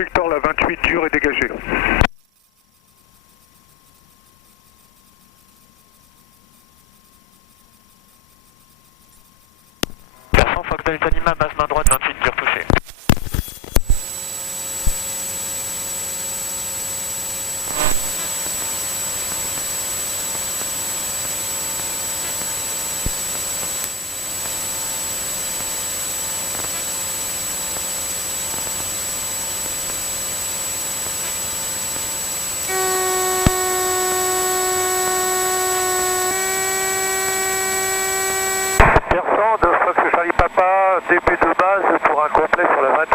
Victor, la 28 dure et dégagée. Persan, Fox Delta Lima, base main droite, 28 dure poussée. Persan de Fox Charlie Papa, début de base pour un complet sur la 28.